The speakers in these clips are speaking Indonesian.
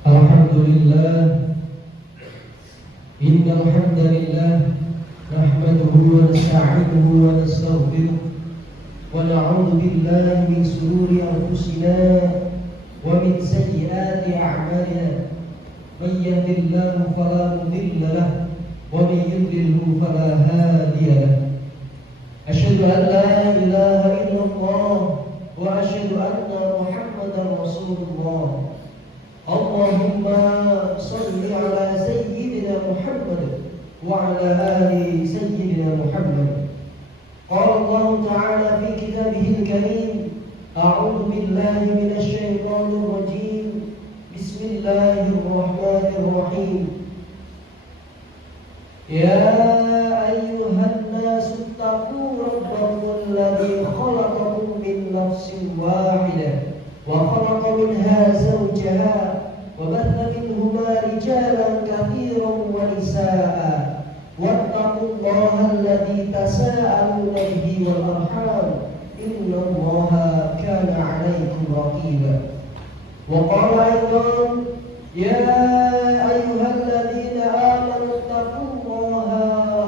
Alhamdulillah, innal hamdalillah nahmaduhu wa nasta'inuhu wa nastaghfiruh wa na'udzu billahi min shururi anfusina wa min sayyiati a'malina. Man yahdihillahu fala mudilla lahu wa man yudlilhu fala hadiya lahu. Asyhadu an la ilaha illallah wa asyhadu anna Muhammadar Rasulullah. Allahumma salli ala sayyidina Muhammad wa ala ali sayyidina Muhammad. Qala Allah Ta'ala fi kitabihil karim, a'udzu billahi minasy syaithanir rajim. Bismillahirrahmanirrahim. Ya ayyuhan nasu taqu rabbakum alladzi khalaqakum min nafsin wahidah wa khalaqa minha zawjaha وبث منهما رجالا كثيرا ونساء واتقوا الله الذي تساءلون به والأرحام إن الله كان عليكم رقيبا. وقال أيضا يا أيها الذين آمنوا اتقوا الله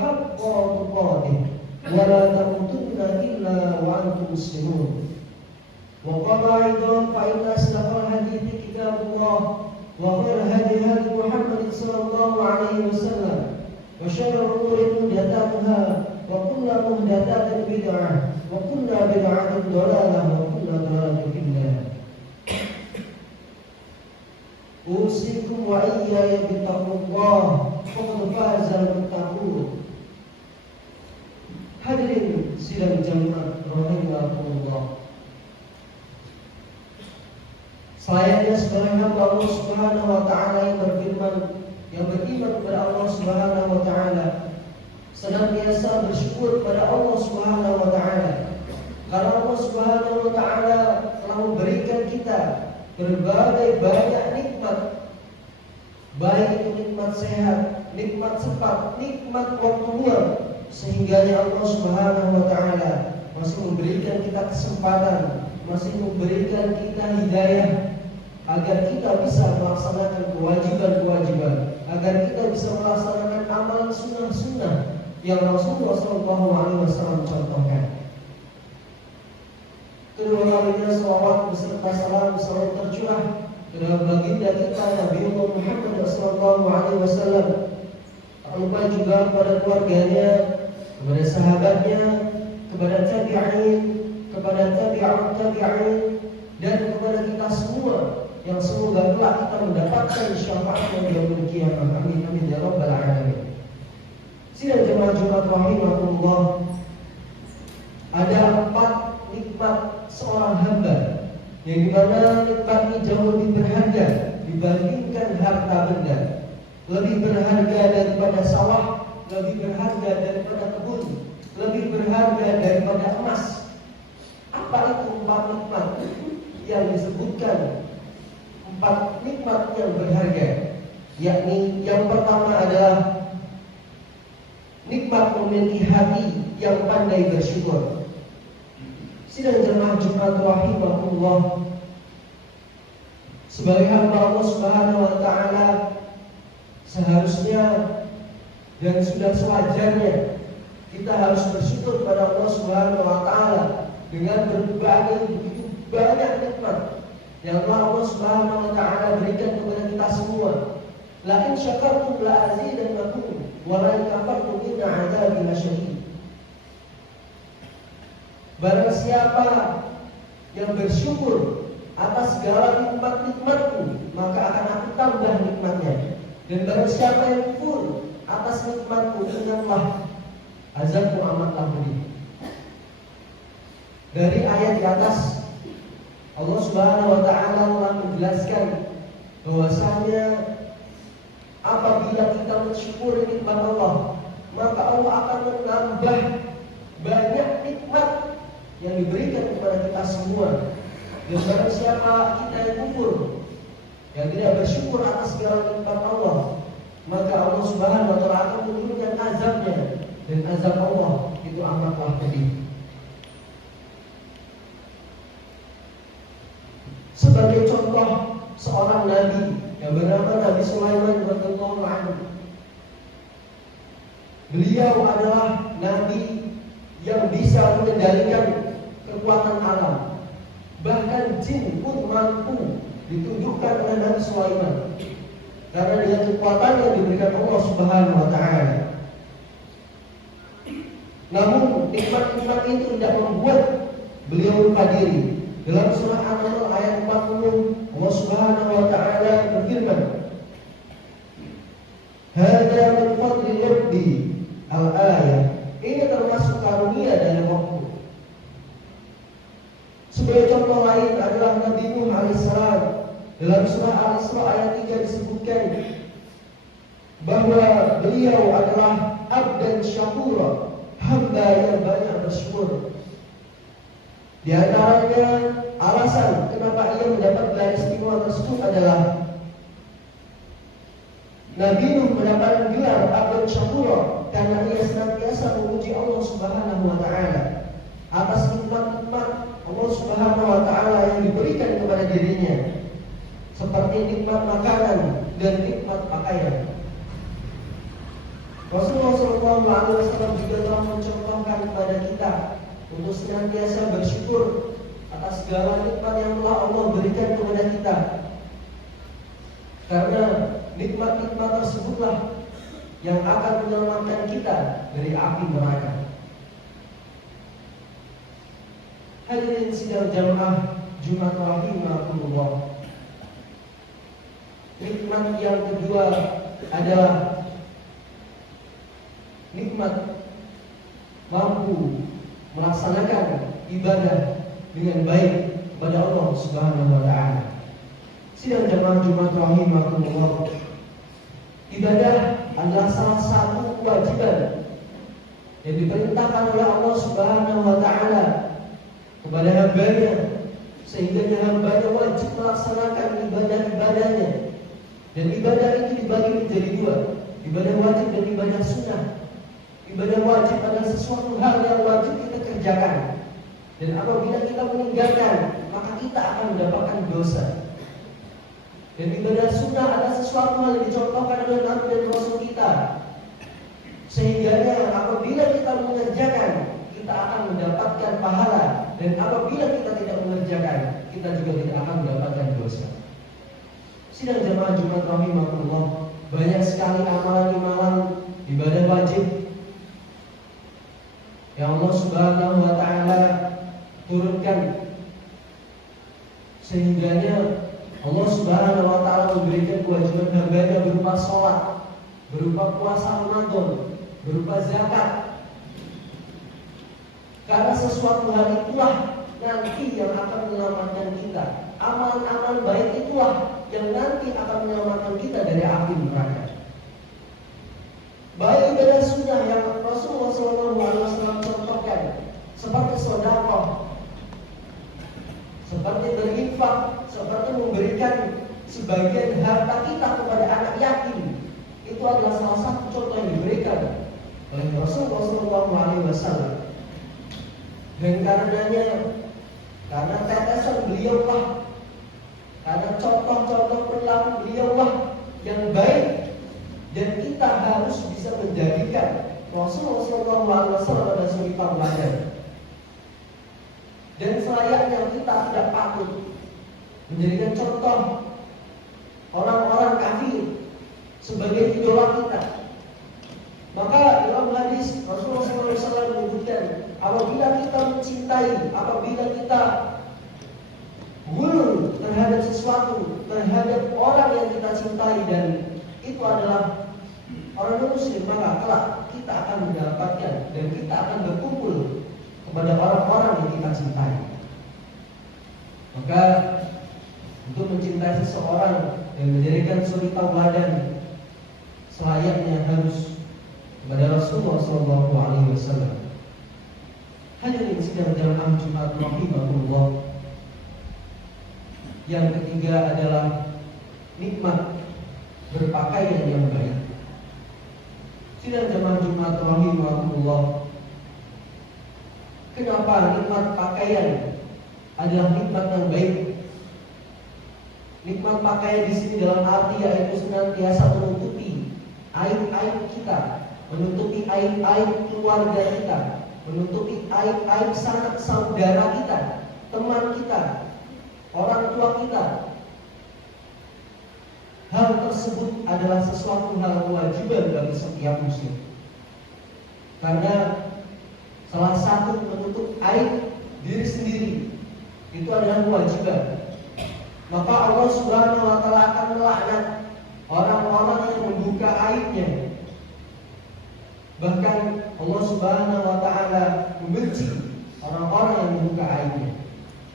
حق تقاته ولا تموتن إلا وأنتم مسلمون. وقال أيضا فإن أصدق الحديث كتاب الله وخير الهدي هدي محمد صلى الله عليه وسلم وشر الأمور محدثاتها وكل محدثات بدعة وكل بدعة ضلالة وكل ضلالة في النار. أوصيكم وإياي بتقوى الله فقد فاز المتقون. Hadirin sidang jamaah rahimakumullah. Sayangnya sebagai hamba Allah Subhanahu wa Ta'ala yang berfirman, yang beriman kepada Allah Subhanahu wa Ta'ala, senantiasa bersyukur kepada Allah Subhanahu wa Ta'ala, karena Allah Subhanahu wa Ta'ala telah memberikan kita berbagai banyak nikmat, baik itu nikmat sehat, nikmat sempat, nikmat waktu luang, sehingga Allah Subhanahu wa Ta'ala masih memberikan kita kesempatan, masih memberikan kita hidayah agar kita bisa melaksanakan kewajiban-kewajiban, agar kita bisa melaksanakan amalan sunnah-sunnah yang Rasulullah SAW contohkan. Kedua kalinya salawat beserta salam selalu tercurah kepada baginda kita Nabi Muhammad SAW. Tak lupa juga kepada keluarganya, kepada sahabatnya, kepada tabi'in, kepada tabi'ut tabi'in, dan kepada kita semua yang semoga kelak kita mendapatkan syafaatnya di yaumil qiyamah. Amin amin ya rabbal alamin. Sidang jemaah Jumat rahimakumullah, ada 4 nikmat seorang hamba yang dimana nikmat ini jauh lebih berharga dibandingkan harta benda, lebih berharga daripada sawah, lebih berharga daripada kebun, lebih berharga daripada emas. Apa itu 4 nikmat yang disebutkan? 4 nikmat yang berharga, yakni yang pertama adalah nikmat memiliki hati yang pandai bersyukur. Sidang jemaah Jumat rahimahullah, sebagai hamba Allah Subhanahu wa Ta'ala, seharusnya dan sudah sewajarnya kita harus bersyukur kepada Allah Subhanahu wa Ta'ala dengan berbagai begitu banyak nikmat yang Allah Subhanahu wa Ta'ala berikan kepada kita semua. La in syakartum la azidannakum wa la in kafartum inna 'adzabi lasyadid. Barang siapa yang bersyukur atas segala nikmat-nikmatku, maka akan aku tambah nikmatnya. Dan barang siapa yang kufur atas nikmatku, ingatlah azabku amatlah pedih. Dari ayat di atas Allah Subhanahu wa taala telah menjelaskan bahwasanya apabila kita mensyukuri nikmat Allah, maka Allah akan menambah banyak nikmat yang diberikan kepada kita semua. Dan barang siapa kita yang kufur, yang tidak bersyukur atas segala nikmat Allah, maka Allah Subhanahu wa taala akan menurunkan azabnya, dan azab Allah itu amatlah pedih. Sebagai contoh seorang nabi yang bernama Nabi Sulaiman radhiyallahu anhu. Beliau adalah nabi yang bisa mengendalikan kekuatan alam. Bahkan jin pun mampu ditunjukkan oleh Nabi Sulaiman karena dengan kekuatan yang diberikan Allah Subhanahu wa taala. Namun nikmat-nikmat itu tidak membuat beliau lupa diri. Dalam surah An-Nahl ayat 40, Allah Subhanahu wa taala berfirman, "Hada min fadli rabbi al-ayah." Ini termasuk karunia dari Rabbku. Sebagai contoh lain adalah Nabi Nuh alaihissalam. Dalam surah Al-Isra ayat 3 disebutkan bahwa beliau adalah abdan syakura, hamba yang banyak bersyukur. Di antaranya alasan kenapa ia mendapat gelar istimewa tersebut adalah Nabi Nuh mendapatkan gelar abdan syakura karena ia senantiasa memuji Allah Subhanahu wa taala atas nikmat-nikmat Allah Subhanahu wa taala yang diberikan kepada dirinya, seperti nikmat makanan dan nikmat pakaian. Rasulullah SAW juga telah mencontohkan kepada kita untuk senantiasa bersyukur atas segala nikmat yang telah Allah berikan kepada kita, karena nikmat-nikmat tersebutlah yang akan menyelamatkan kita dari api neraka. Hadirin sidang jamaah Jumat rahimakumullah. Nikmat yang kedua adalah nikmat mampu melaksanakan ibadah dengan baik kepada Allah Subhanahu wa taala. Sidang jamaah Jumat rahimakumullah. Ibadah adalah salah satu kewajiban yang diperintahkan oleh Allah Subhanahu wa taala kepada hamba-Nya, sehingga hamba-Nya wajib melaksanakan ibadah-ibadahnya. Dan ibadah itu dibagi menjadi dua, ibadah wajib dan ibadah sunnah. Ibadah wajib adalah sesuatu hal yang wajib kita kerjakan, dan apabila kita meninggalkan, maka kita akan mendapatkan dosa. Dan ibadah sunnah adalah sesuatu hal yang dicontohkan oleh Nabi dan Rasul kita, sehingga apabila kita mengerjakan, kita akan mendapatkan pahala, dan apabila kita tidak mengerjakan, kita juga tidak akan mendapatkan dosa. Sidang jamaah Jumat rahimakumullah, banyak sekali amalan-amalan ibadah wajib yang Allah Subhanahu wa taala turunkan, sehingganya Allah Subhanahu wa taala memberikan kewajiban hamba-Nya berupa sholat, berupa puasa Ramadan, berupa zakat. Karena sesuatu hal itulah nanti yang akan menyelamatkan kita. Amalan-amalan baik itulah yang nanti akan menyelamatkan kita dari api neraka. Baik ibadah sunnah yang Rasulullah SAW contohkan, seperti sedekah, seperti berinfak, seperti memberikan sebagian harta kita kepada anak yatim. Itu adalah salah satu contoh yang diberikan oleh Rasulullah SAW. Dan karenanya, karena tetesan beliaulah, karena contoh-contoh perilaku beliaulah yang baik, dan kita harus bisa menjadikan Rasulullah SAW pada suri tauladan. Dan selayaknya kita tidak patut menjadikan contoh orang-orang kafir sebagai idola kita. Maka dalam hadis Rasulullah SAW menyebutkan, apabila kita mencintai, apabila kita gulu terhadap sesuatu, terhadap orang yang kita cintai, dan itu adalah orang muslim, maka kelak kita akan mendapatkan dan kita akan berkumpul kepada orang-orang yang kita cintai. Maka untuk mencintai seseorang dan menjadikan suri tauladan selayaknya harus kepada Rasulullah SAW. Hadirin sidang jamaah Jumat rahimahullah. Yang ketiga adalah nikmat berpakaian yang baik. Sidang jamaah Jumat rahimahullah. Kenapa nikmat pakaian adalah nikmat yang baik? Nikmat pakaian di sini dalam arti yaitu senantiasa menutupi aib-aib kita, menutupi aib-aib keluarga kita, menutupi aib-aib sanak saudara kita, teman kita, orang tua kita. Hal tersebut adalah sesuatu hal kewajiban bagi setiap muslim. Karena salah satu menutup aib diri sendiri itu adalah kewajiban. Maka Allah Subhanahu wa taala akan melaknat orang-orang yang membuka aibnya. Bahkan Allah Subhanahu wa taala membenci orang-orang yang membuka aibnya.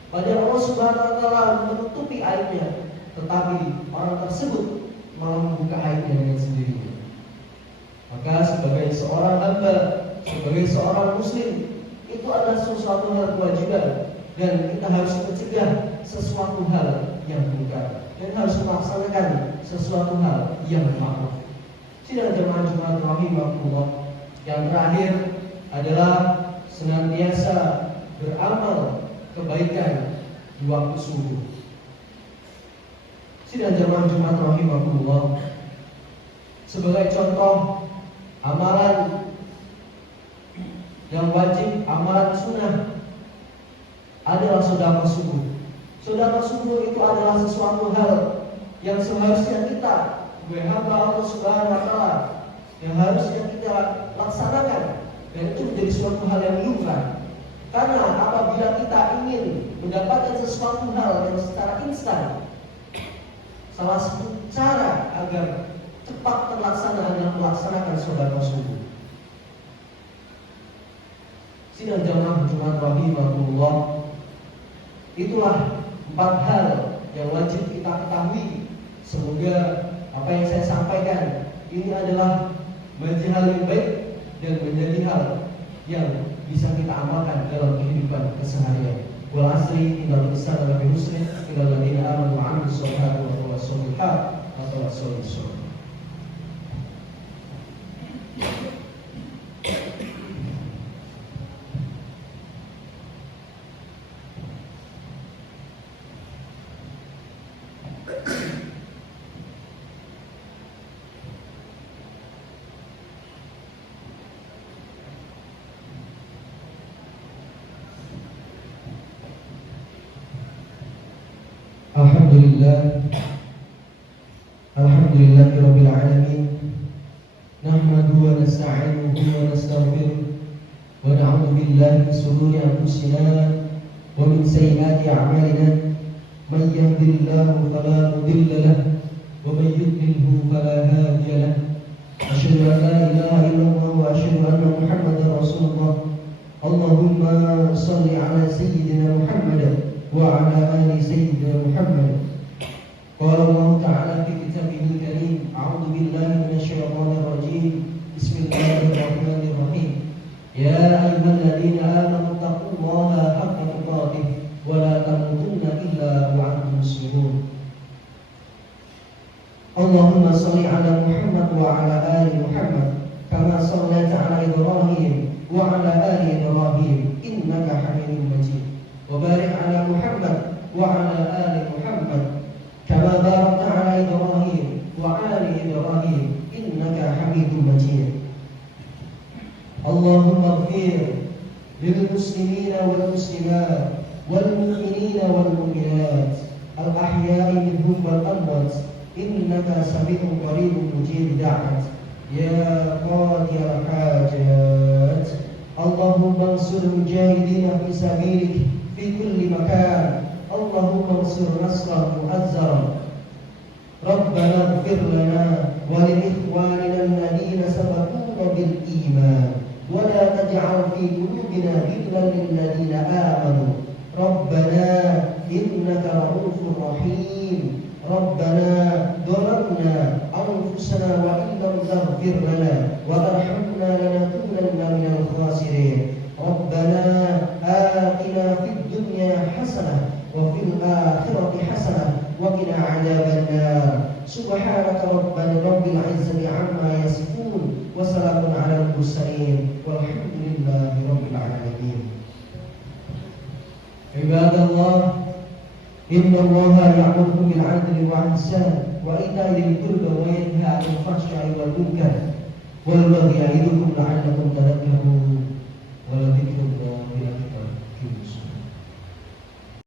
Padahal Allah Subhanahu wa taala menutupi aibnya, tetapi orang tersebut malah membuka aibnya dengan sendirinya. Maka sebagai seorang hamba, sebagai seorang muslim, itu adalah sesuatu hal kewajiban dan kita harus mencegah sesuatu hal yang munkar dan harus melaksanakan sesuatu hal yang ma'ruf. Sidang jemaah Jumat rahimahullah. Yang terakhir adalah senantiasa beramal kebaikan di waktu subuh. Sidang jemaah Jumat rahimahullah. Sebagai contoh amalan yang wajib, amalan sunnah adalah sedekah subuh. Sedekah subuh itu adalah sesuatu hal yang seharusnya kita sebagai hamba Allah Subhanahu wa taala yang harusnya kita laksanakan, dan itu menjadi suatu hal yang lumrah. Karena apabila kita ingin mendapatkan sesuatu hal yang secara instan, salah satu cara agar cepat terlaksana adalah melaksanakan sedekah subuh. Sidang jamaah Jumat rahimahullah, itulah 4 hal yang wajib kita ketahui. Semoga apa yang saya sampaikan ini adalah menjadi hal yang baik dan menjadi hal yang bisa kita amalkan dalam kehidupan keseharian. Wal asri innal insana lafi khusr illa alladziina aamanu wa 'amilus shalihati wa tawassaw bil haqqi wa tawassaw bis sabr. Alhamdulillahirabbil alamin. Nahmaduhu wa nasta'inuhu wa nastaghfiruh wa na'udzu billahi min shururi anfusina wa min sayyiati a'malina. Man yahdihillahu fala mudilla lahu wa man yudlilhu fala hadiya lahu. Asyhadu an la ilaha illallah wa asyhadu anna Muhammadar Rasulullah. Allahumma shalli ala sayyidina Muhammad wa ala ali sayyidina Muhammad. Qala Allah Ta'ala fi kitabihil karim, a'udzu billahi minasyaitonir rajim. Bismillahirrahmanirrahim. Ya ayyuhalladzina amanu taqullaha haqqa tuqatih wa la tamutunna illa wa antum muslimun. Allahumma shalli ala Muhammad wa ala ali Muhammad kama shallaita ala Ibrahim wa ala ali Ibrahim innaka Hamidum Majid. Wa barik ala Muhammad wa ala ali Muhammad kama barakta ala Ibrahim wa ali Ibrahim innaka Hamidum Majid. Allahumma ighfir lil muslimina wal muslimat wal mu'minina wal mu'minat al ahya'i minhum wal amwat innaka sami'un qaribun mujib da'wat ya qadiyal hajat. Allahumma ansur mujahidina fi sabilik fi kulli makan. Allahumma ansur nasran mu'azzaran. Rabbana ighfir lana wa li ikhwanina alladhina sabaquna bil iman wa la تجعل في قلوبنا غلا للذين آمنوا ربنا إنك رؤوف رحيم ربنا ظلمنا أنفسنا وإن لم تغفر لنا وترحمنا لنكونن من الخاسرين ربنا آتنا في الدنيا حسنة وفي الآخرة حسنة وقنا عذاب النار سبحانك رب العزة عما يصفون وسلام على المرسلين والحمد لله رب العالمين. عباد الله إن الله يأمركم بالعدل والإحسان وإيتاء ذي القربى وينهى عن الفحشاء والمنكر والبغي يعظكم لعلكم تذكرون